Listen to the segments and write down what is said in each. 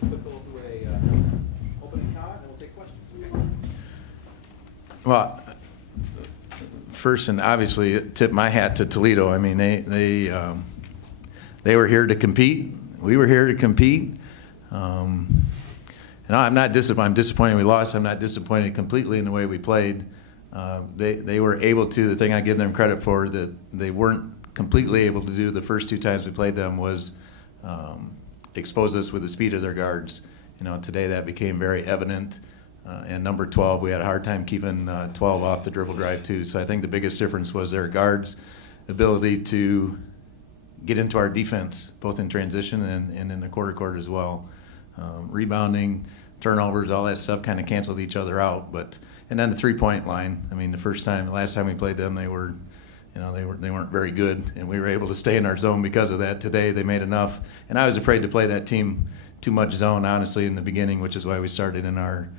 quick go through a opening comment, and we'll take questions. Well, first and obviously tip my hat to Toledo. I mean, they were here to compete. We were here to compete. And I'm not disappointed. I'm disappointed we lost. I'm not disappointed completely in the way we played. They were able to. The thing I give them credit for that they weren't completely able to do the first two times we played them was expose us with the speed of their guards. You know, today that became very evident. And number 12, we had a hard time keeping 12 off the dribble drive too. So I think the biggest difference was their guards' ability to get into our defense, both in transition and in the quarter court as well. Rebounding, turnovers, all that stuff kind of canceled each other out. And then the three-point line. I mean, the last time we played them, they weren't very good, and we were able to stay in our zone because of that. Today they made enough, and I was afraid to play that team too much zone, honestly, in the beginning, which is why we started in our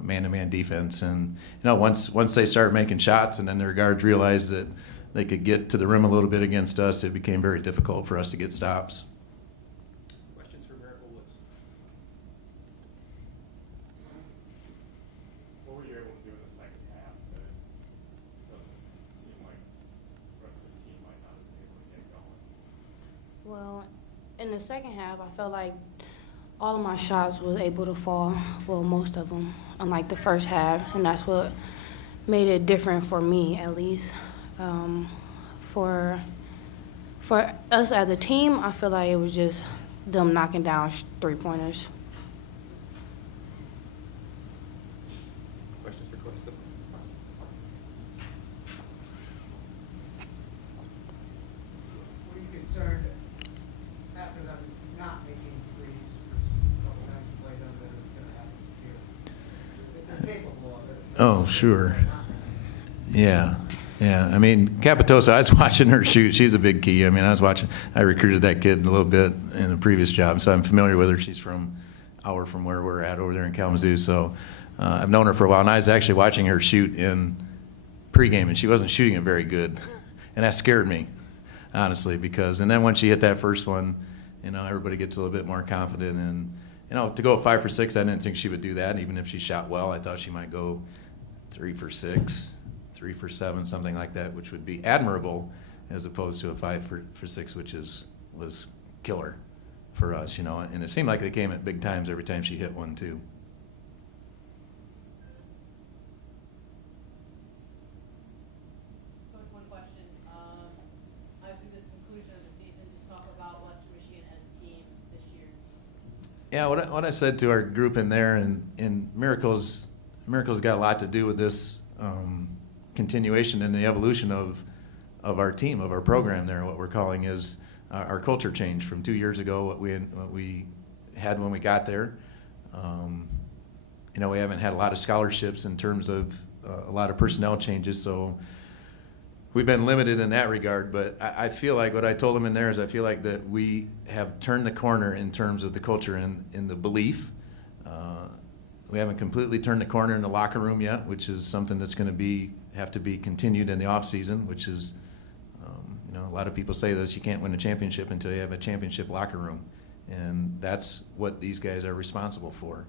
man-to-man defense. And once they started making shots, and then their guards realized that they could get to the rim a little bit against us, it became very difficult for us to get stops. Questions for Miracle Woods? What were you able to do in the second half that it doesn't seem like the rest of the team might not have been able to get going? Well, in the second half, I felt like all of my shots was able to fall, well, most of them, unlike the first half, and that's what made it different for me, at least. For us as a team, I feel like it was just them knocking down three-pointers. Questions for Coach Bill? Were you concerned after them not making threes for a couple times you played them that it was going to happen here? If they're capable of it. Oh, sure. Yeah. Yeah, I mean, Capitosa, I was watching her shoot. She's a big key. I mean, I recruited that kid a little bit in a previous job, so I'm familiar with her. She's from where we're at over there in Kalamazoo, so I've known her for a while. And I was actually watching her shoot in pregame, and she wasn't shooting it very good. And that scared me, honestly, and then when she hit that first one, everybody gets a little bit more confident. And, to go 5 for 6, I didn't think she would do that. And even if she shot well, I thought she might go 3 for 6. 3 for 7, something like that, which would be admirable, as opposed to a 5 for 6, which was killer for us, And it seemed like they came at big times every time she hit one too. Coach, one question. Obviously, this conclusion of the season, just talk about Western Michigan as a team this year. Yeah, what I said to our group in there, and Miracle's got a lot to do with this. Continuation and the evolution of our team, of our program there. What we're calling is our culture change from 2 years ago, what we had when we got there. We haven't had a lot of scholarships in terms of a lot of personnel changes, so we've been limited in that regard. But I feel like what I told them in there is I feel like that we have turned the corner in terms of the culture and in the belief. We haven't completely turned the corner in the locker room yet, which is something that's going to have to be continued in the off season, which is, a lot of people say this, you can't win a championship until you have a championship locker room. And that's what these guys are responsible for.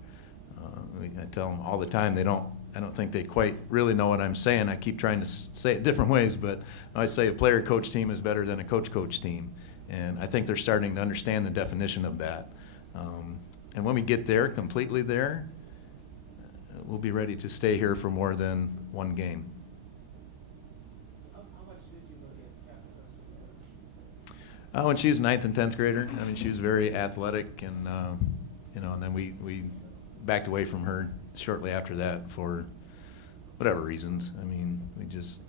I tell them all the time, I don't think they quite really know what I'm saying. I keep trying to say it different ways, but I say a player-coach team is better than a coach-coach team. And I think they're starting to understand the definition of that. And when we get there, completely there, we'll be ready to stay here for more than one game. How much did you look at Capitosa? When she was 9th and 10th grader, I mean, she was very athletic, and and then we backed away from her shortly after that for whatever reasons. I mean, we just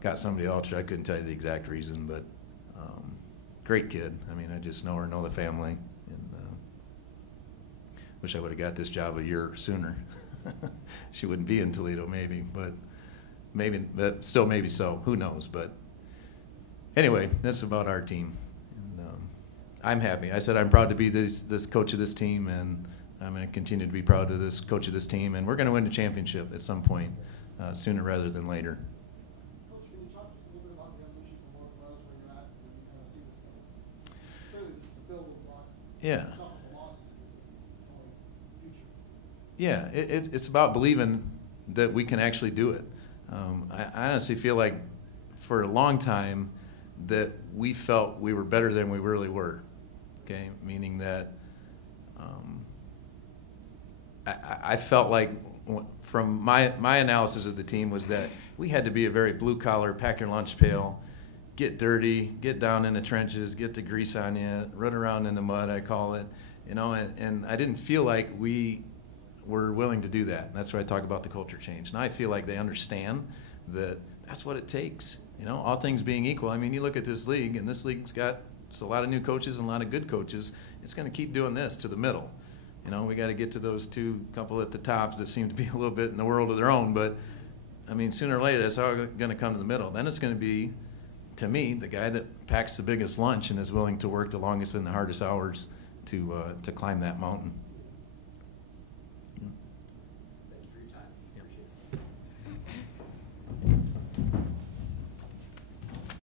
got somebody else. I couldn't tell you the exact reason, but great kid. I mean, I just know her, know the family, and wish I would have got this job a year sooner. She wouldn't be in Toledo, maybe, but still maybe so. Who knows? But anyway, that's about our team. And, I'm happy. I said I'm proud to be this coach of this team, and I'm going to continue to be proud of this coach of this team, and we're going to win the championship at some point, sooner rather than later. Coach, can you talk just a little bit about the evolution from where it was, where you're at, and you kind of see this going? Clearly, this is a building block. Yeah. Yeah, it's about believing that we can actually do it. I honestly feel like for a long time that we felt we were better than we really were, okay? Meaning that I felt like from my analysis of the team was that we had to be a very blue-collar, pack your lunch pail, get dirty, get down in the trenches, get the grease on you, run around in the mud, I call it, you know, and I didn't feel like we were willing to do that. And that's why I talk about the culture change. Now I feel like they understand that that's what it takes, you know, all things being equal. I mean, you look at this league, and this league's got a lot of new coaches and a lot of good coaches. It's going to keep doing this to the middle. You know, we got to get to those couple at the tops that seem to be a little bit in the world of their own. But, I mean, sooner or later, it's all going to come to the middle. Then it's going to be, to me, the guy that packs the biggest lunch and is willing to work the longest and the hardest hours to climb that mountain.